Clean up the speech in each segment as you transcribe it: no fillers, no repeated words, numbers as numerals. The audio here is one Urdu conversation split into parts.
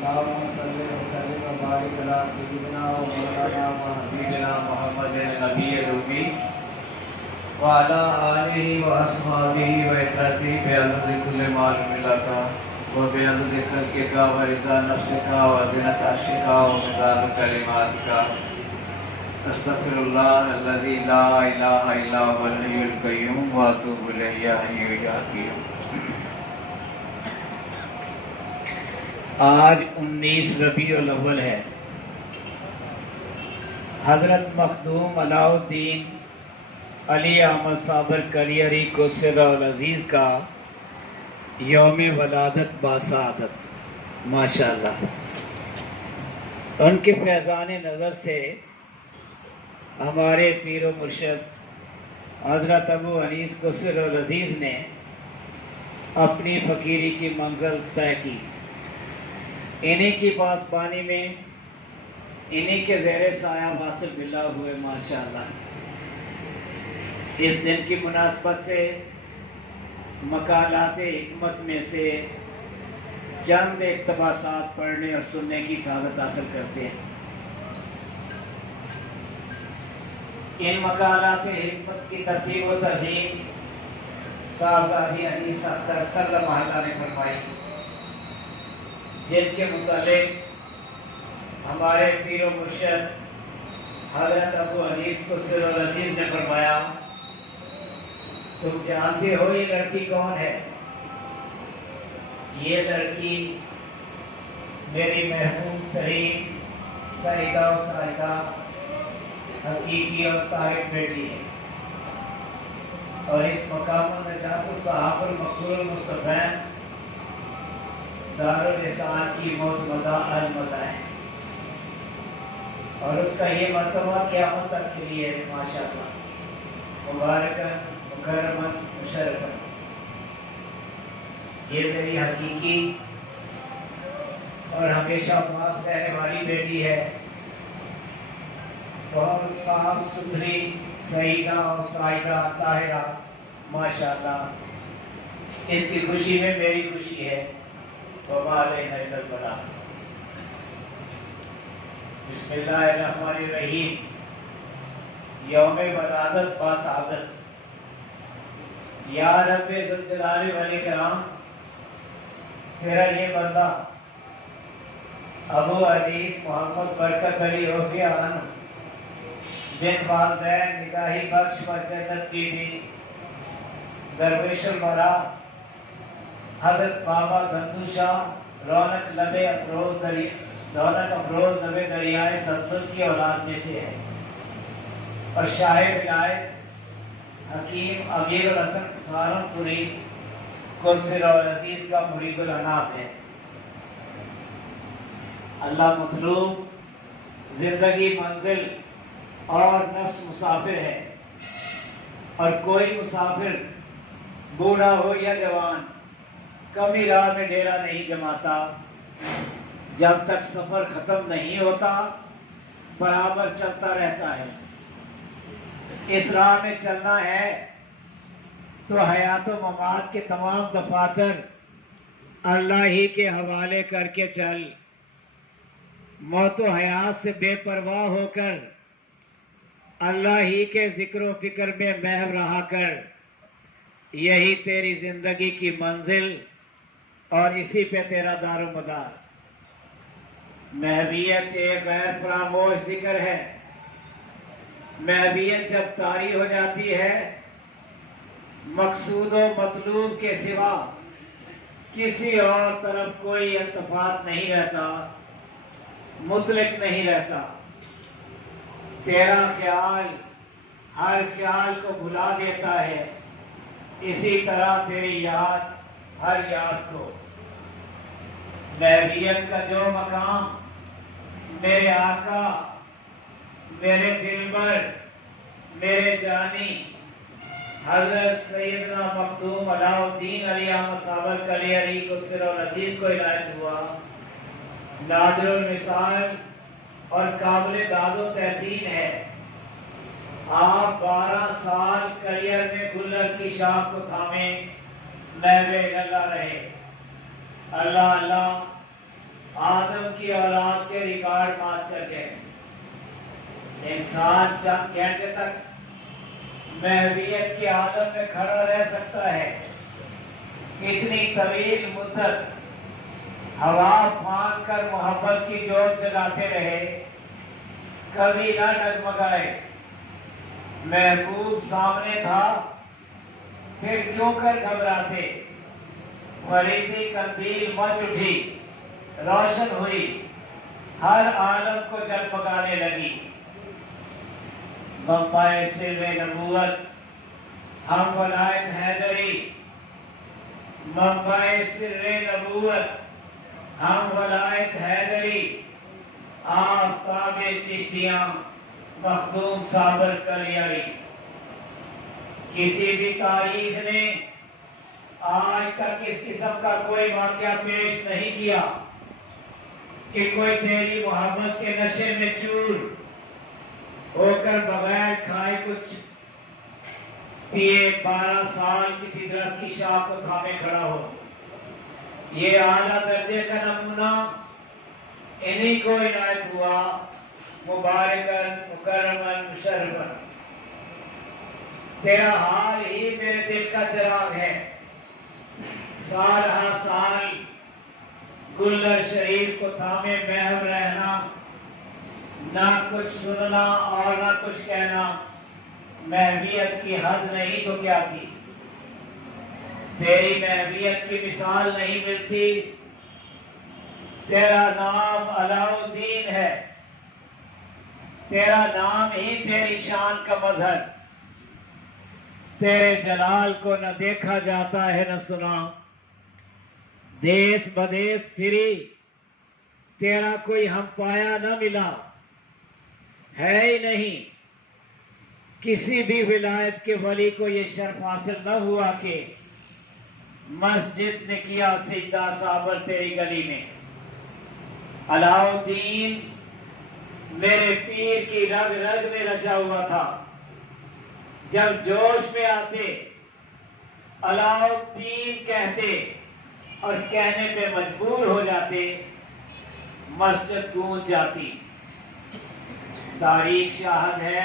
اللهم صل وسلم وبارك على سيدنا ومولانا وحبيبنا محمد النبي الأمي وعلى آله وأصحابه وإخوته بعدد كل معلوم لك وبعدد خلقك ورضا نفسك وزنة عرشك ومداد كلماتك استغفر الله الذي لا إله إلا هو الحي القيوم وأتوب إليه يا حي يا قيوم۔ آج 19 ربیع الاول ہے۔ حضرت مخدوم علاء الدین علی احمد صابر کلیری کو سر العزیز کا یوم ولادت باسعادت، ماشاءاللہ۔ ان کے فیضان نظر سے ہمارے پیر و مرشد حضرت ابو انیس کو سر العزیز نے اپنی فقیری کی منزل طے کی۔ انہی کی پاسبانی میں انہی کے زیر سایہ واصل باللہ ہوئے، ماشاءاللہ۔ اس دن کی مناسبت سے مقالات حکمت میں سے چند اقتباسات پڑھنے اور سننے کی سعادت حاصل کرتے ہیں۔ ان مقالات حکمت کی ترتیب و تنظیم صاحبزادی انیس اختر صلی محلہ نے فرمائی، جن کے متعلق ہمارے پیر و مرشد حضرت ابو انیس کو سر العزیز نے فرمایا، تم جانتے ہو یہ لڑکی کون ہے؟ یہ لڑکی میری محبوب ترین سعیدہ و سعیدہ حقیقی اور طاہر بیٹی ہے، اور اس مقام النجات الصحاب المقصور المصطفین دارالاسان کی موت مدہ المدہ ہے، اور اس کا یہ مرتبہ قیامت تک کے لیے ہے، ماشاءاللہ، مبارکن مکرمن مشرفن۔ یہ میری حقیقی اور ہمیشہ پاس رہنے والی بیٹی ہے، بہت صاف ستھری سعیدہ اور سعیدہ طاہرہ، ماشاءاللہ۔ اس کی خوشی میں میری خوشی ہے، وما علینا الا البلاغ۔ بسم اللہ الرحمن الرحیم۔ یوم ولادت باسعادت۔ یا رب ذوالجلال والاکرام، تیرا یہ بندہ ابو انیس محمد برکت علی عوفیہ عنہ جن والدین نگاہی بخش و جنت کی بھی درویش الورا حضرت بابا گندو شاہ رونق افروز لبے دریائے سندھ کی اولاد میں سے ہے، اور شاہ ولایت حکیم امیر الحسن سہارنپوری کو سر العزیز کا مرید العناب ہے۔ اللہ مطلوب زندگی منزل اور نفس مسافر ہے، اور کوئی مسافر بوڑھا ہو یا جوان کبھی راہ میں ڈیرا نہیں جماتا جب تک سفر ختم نہیں ہوتا، برابر چلتا رہتا ہے۔ اس راہ میں چلنا ہے تو حیات و ممات کے تمام دفاتر اللہ ہی کے حوالے کر کے چل، موت و حیات سے بے پرواہ ہو کر اللہ ہی کے ذکر و فکر میں محو رہا کر، یہی تیری زندگی کی منزل اور اسی پہ تیرا دار و مدار۔ محویت ایک غیر فراموش ذکر ہے۔ محویت جب طاری ہو جاتی ہے، مقصود و مطلوب کے سوا کسی اور طرف کوئی التفات نہیں رہتا، مطلق نہیں رہتا۔ تیرا خیال ہر خیال کو بھلا دیتا ہے، اسی طرح تیری یاد ہر یاد کو۔ محویت کا جو مقام میرے آقا، میرے دلبر، میرے جانی حضرت سیدنا مخدوم علاء الدین علی احمد صابر کلیری کو سر العزیز کو عنایت ہوا، نادر المثال اور قابل داد و تحسین ہے۔ آپ 12 سال کلیئر میں گلر کی شاخ کو تھامے محو اللہ رہے۔ اللہ اللہ آدم کی اولاد کے ریکارڈ مات کر کے انسان چند گھنٹے تک محویت کے عالم میں کھڑا رہ سکتا ہے؟ اتنی طویل مدت ہوا پھانک کر محبت کی جوت جلاتے رہے، کبھی نہ ڈگمگائے۔ محبوب سامنے تھا، پھر کیوں کر گھبراتے؟ فریدی قندیل مچ اٹھی، روشن ہوئی، ہر عالم کو جگمگانے لگی۔ بمبائے سر نبوت ہم ولایت حیدری، بمبائے سر نبوت ہم ولایت حیدری، آفتاب چشتیاں مخدوم صابر کلیاری۔ کسی بھی تاریخ نے آج تک اس قسم کا کوئی واقعہ پیش نہیں کیا کہ کوئی تیری محبت کے نشے میں چور ہو کر بغیر کھائے کچھ پیے 12 سال کسی درخت کی شاخ کو تھامے کھڑا ہو۔ یہ اعلیٰ درجے کا نمونہ انہی کو عنایت ہوا، مبارکاً مکرماً مشرفاً۔ تیرا حال ہی میرے دل کا چراغ ہے، سال ہر سال گلر شریف کو تھامے محو رہنا، نہ کچھ سننا اور نہ کچھ کہنا، محویت کی حد نہیں تو کیا تھی؟ تیری محویت کی مثال نہیں ملتی۔ تیرا نام علاء الدین ہے، تیرا نام ہی تیری شان کا مظہر۔ تیرے جلال کو نہ دیکھا جاتا ہے نہ سنا، دیس بدیس پھری تیرا کوئی ہم پایا نہ ملا، ہے ہی نہیں کسی بھی ولایت کے ولی کو یہ شرف حاصل نہ ہوا کہ مسجد نے کیا سجدہ صابر تیری گلی میں۔ علاء الدین میرے پیر کی رگ رگ میں رچا ہوا تھا، جب جوش میں آتے علاء الدین کہتے اور کہنے پہ مجبور ہو جاتے، مسجد گونج جاتی۔ تاریخ شاہد ہے،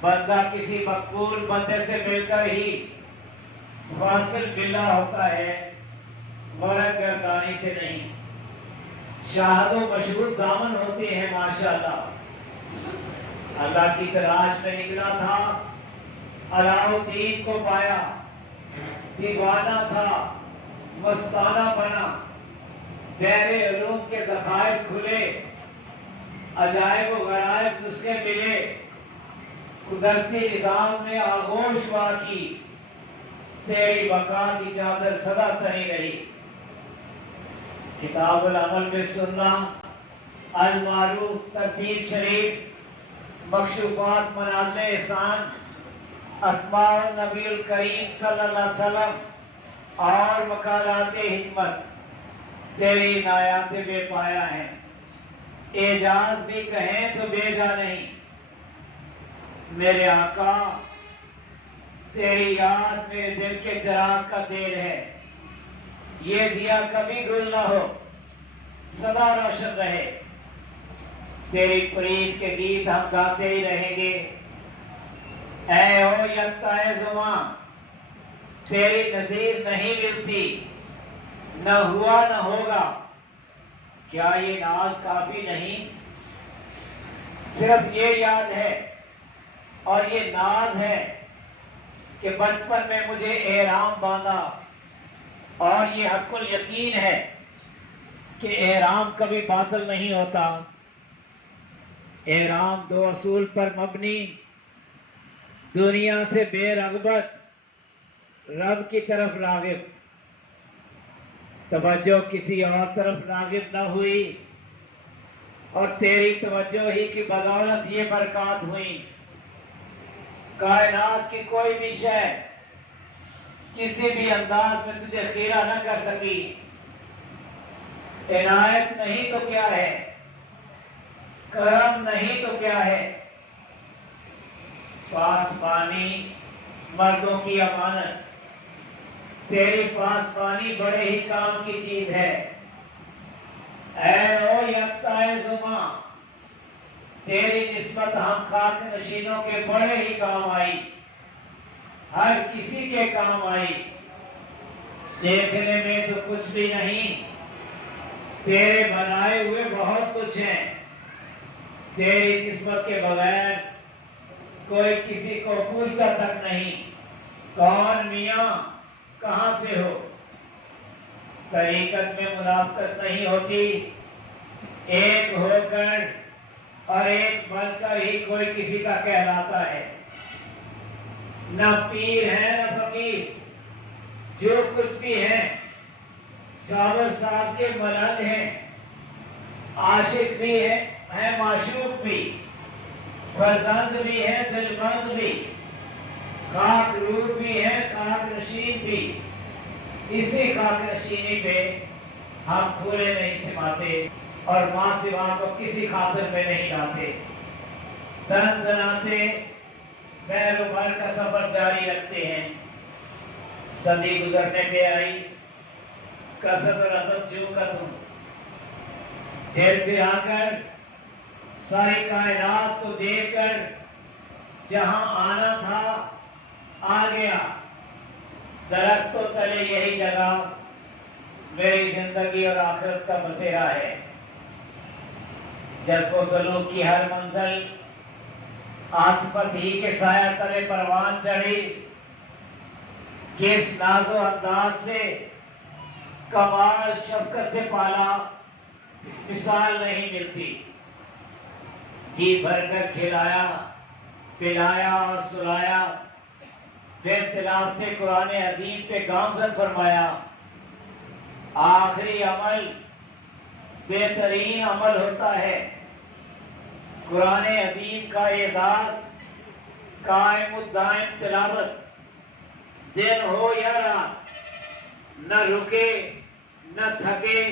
بندہ کسی مقبول بندے سے مل کر ہی واصل ملا ہوتا ہے، ورق گردانی سے نہیں۔ شاہد و مشہور دامن ہوتے ہیں ماشاءاللہ۔ اللہ کی تلاش میں نکلا تھا، علاء الدین کو پایا، دیوانہ تھا، مستانہ بنا، بحر علوم کے ذخائر کھلے، عجائب و غرائب نسخے ملے، قدرتی نظام نے آغوش وا کی، تیری بقا کی چادر سدا تنی رہی۔ کتاب العمل میں سننا، المعروف ترتیب شریف، مکشوفات منازل احسان، اسماء النبی الکریم صلی اللہ علیہ وسلم اور مقالات حکمت تیری عنایات بے پایا ہیں۔ اعجاز بھی کہیں تو بے جا نہیں۔ میرے آقا تیری یاد میرے دل کے چراغ کا تیل ہے، یہ دیا کبھی گل نہ ہو، سدا روشن رہے۔ تیری پرید کے گیت ہم گاتے ہی رہیں گے۔ اے او یکتائے زماں، تیری نظیر نہیں ملتی، نہ ہوا نہ ہوگا، کیا یہ ناز کافی نہیں؟ صرف یہ یاد ہے اور یہ ناز ہے کہ بچپن میں مجھے احرام باندھا، اور یہ حق الیقین ہے کہ احرام کبھی باطل نہیں ہوتا۔ احرام 2 اصول پر مبنی، دنیا سے بے رغبت، رب کی طرف راغب۔ توجہ کسی اور طرف راغب نہ ہوئی، اور تیری توجہ ہی کی بدولت یہ برکات ہوئی۔ کائنات کی کوئی بھی شے کسی بھی انداز میں تجھے خیرہ نہ کر سکی۔ عنایت نہیں تو کیا ہے، کرم نہیں تو کیا ہے۔ پاسبانی مردوں کی امانت، تیری پاسبانی بڑے ہی کام کی چیز ہے۔ اے او یکتا زما، تیری نسبت ہم خاک نشینوں کے بڑے ہی کام آئی، ہر کسی کے کام آئی۔ دیکھنے میں تو کچھ بھی نہیں، تیرے بنائے ہوئے بہت کچھ ہیں، تیری نسبت کے بغیر کوئی کسی کو پوچھتا تک نہیں کون میاں کہاں سے ہو۔ طریقت میں منافقت نہیں ہوتی، ایک ہو کر اور ایک بن کر ہی کوئی کسی کا کہلاتا ہے۔ نہ پیر ہے نہ فقیر، جو کچھ بھی ہے صابر صاحب کے ملند ہیں، عاشق بھی ہے معشوق بھی، فرزند بھی ہے دلبند بھی، خاک روح بھی ہے خاک نشین بھی۔ اسی خاک نشینی پہ ہم پورے نہیں سماتے اور ماں سوا کو کسی خاطر میں نہیں لاتے، زناتے بیر و بر کا سفر جاری رکھتے ہیں۔ صدی گزرنے پہ آئی، کسب رسب جو کا تم، پھر آ کر ساری کائنات کو دیکھ کر جہاں آنا تھا آ گیا۔ درختوں تلے یہی جگہ میری زندگی اور آخرت کا بسیرا ہے۔ جذب و سلوک کی ہر منزل عاطفت ہی کے سایہ تلے پروان چڑھی، کس ناز و انداز سے کمال شفقت سے پالا مثال نہیں ملتی۔ جی بھر کر کھلایا پلایا اور سلایا، پھر تلاوت قرآن عظیم پہ گامزن فرمایا۔ آخری عمل بہترین عمل ہوتا ہے، قرآن عظیم کا اعزاز قائم الدائم تلاوت، دن ہو یا رات، نہ رکے نہ تھکے،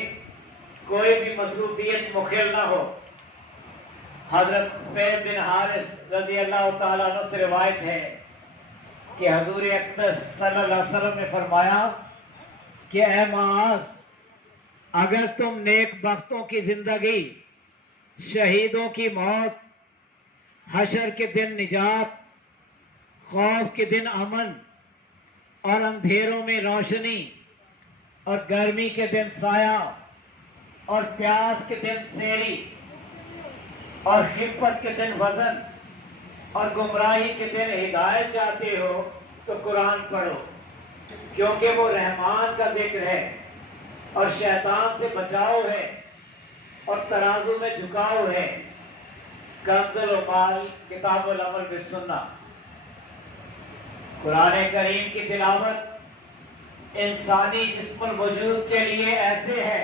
کوئی بھی مصروفیت مخل نہ ہو۔ حضرت خبیب بن حارث رضی اللہ تعالیٰ عنہ سے روایت ہے کہ حضور اقدس صلی اللہ علیہ وسلم نے فرمایا کہ اے معاذ، اگر تم نیک بختوں کی زندگی، شہیدوں کی موت، حشر کے دن نجات، خوف کے دن امن، اور اندھیروں میں روشنی، اور گرمی کے دن سایہ، اور پیاس کے دن سیری، اور خفت کے دن وزن، اور گمراہی کے دن ہدایت چاہتے ہو تو قرآن پڑھو، کیونکہ وہ رحمان کا ذکر ہے اور شیطان سے بچاؤ ہے اور ترازو میں جھکاؤ ہے۔ کنز المال کتاب العمل بالسنہ۔ قرآن کریم کی تلاوت انسانی جسم الوجود کے لیے ایسے ہے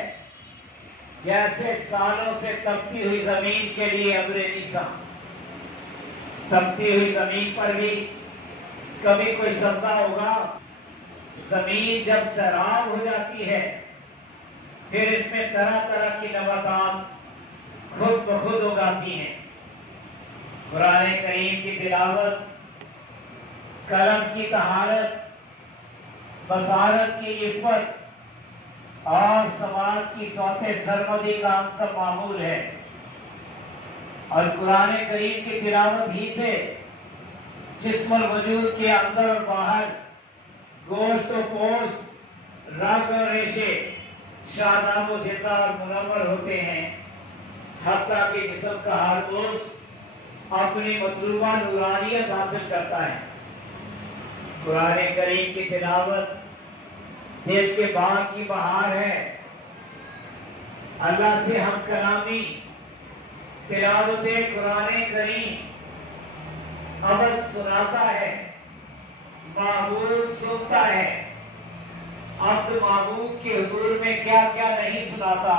جیسے سالوں سے تپتی ہوئی زمین کے لیے ابر نیساں۔ تپتی ہوئی زمین پر بھی کبھی کوئی سبزہ ہوگا، زمین جب سیراب ہو جاتی ہے پھر اس میں طرح طرح کی نباتات خود بخود اگاتی ہیں۔ قرآن کریم کی تلاوت قلم کی طہارت، بصارت کی عفت اور سماعت کی صوت سرمدی کا عنصر معمول ہے، اور قرآن کریم کی تلاوت ہی سے جسم الوجود کے اندر اور باہر، گوشت و پوست، رگ اور ریشے شاداب و زندہ اور منور ہوتے ہیں، حتیٰ کہ جسم کا ہر گوشت اپنی مطلوبہ نورانیت حاصل کرتا ہے۔ قرآن کریم کی تلاوت دل کے باغ کی بہار ہے، اللہ سے ہم کلامی تلاوت قرآن کریم ابد سناتا ہے، معبود سنتا ہے۔ عبد معبود کے حضور میں کیا کیا نہیں سناتا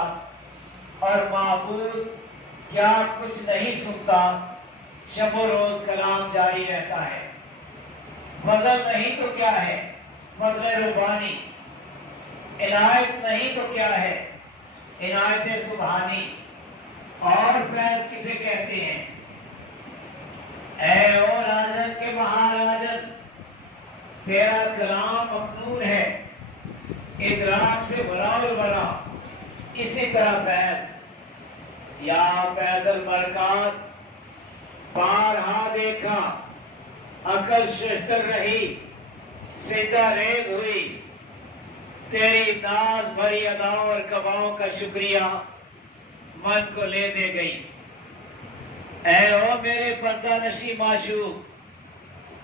اور معبود کیا کچھ نہیں سنتا، شب و روز کلام جاری رہتا ہے۔ فضل نہیں تو کیا ہے، فضل ربانی، عنایت نہیں تو کیا ہے، عنایت سبحانی، اور فیض کسے کہتے ہیں؟ اے او راجن کے بہار راجن، تیرا کلام مقنون ہے، ادراک سے برا البرا، اسی طرح فیض یا فیض البرکات بارہا دیکھا، عقل ششتر رہی، سیدھا ریز ہوئی، تیری ناز بھری اداؤں اور کباؤں کا شکریہ من کو لے دے گئی۔ اے او میرے پردہ نشی معشوق،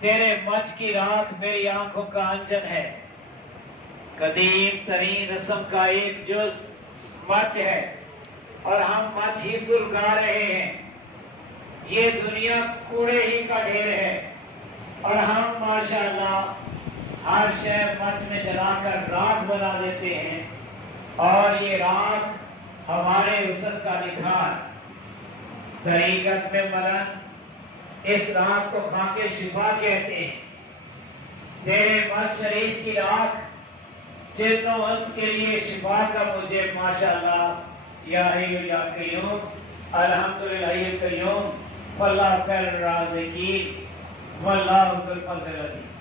تیرے مچ کی رات میری آنکھوں کا انجن ہے۔ قدیم ترین رسم کا ایک جز مچ ہے اور ہم مچ ہی سلگا رہے ہیں۔ یہ دنیا کوڑے ہی کا ڈھیر ہے اور ہم ماشاءاللہ ہر شے مچ میں جلا کر راکھ بنا دیتے ہیں، اور یہ راکھ ہمارے حسن کا نکھار۔ طریقت میں ملن اس راکھ کو خاک شفا کہتے ہیں۔ تیرے مچ شریف کی راکھ جن و انس کے لیے شفا کا مجھے ماشاءاللہ یا حی یا قیوم، الحمدللہ حی قیوم، واللہ خیر الرازقین، واللہ ذو الفضل العظیم۔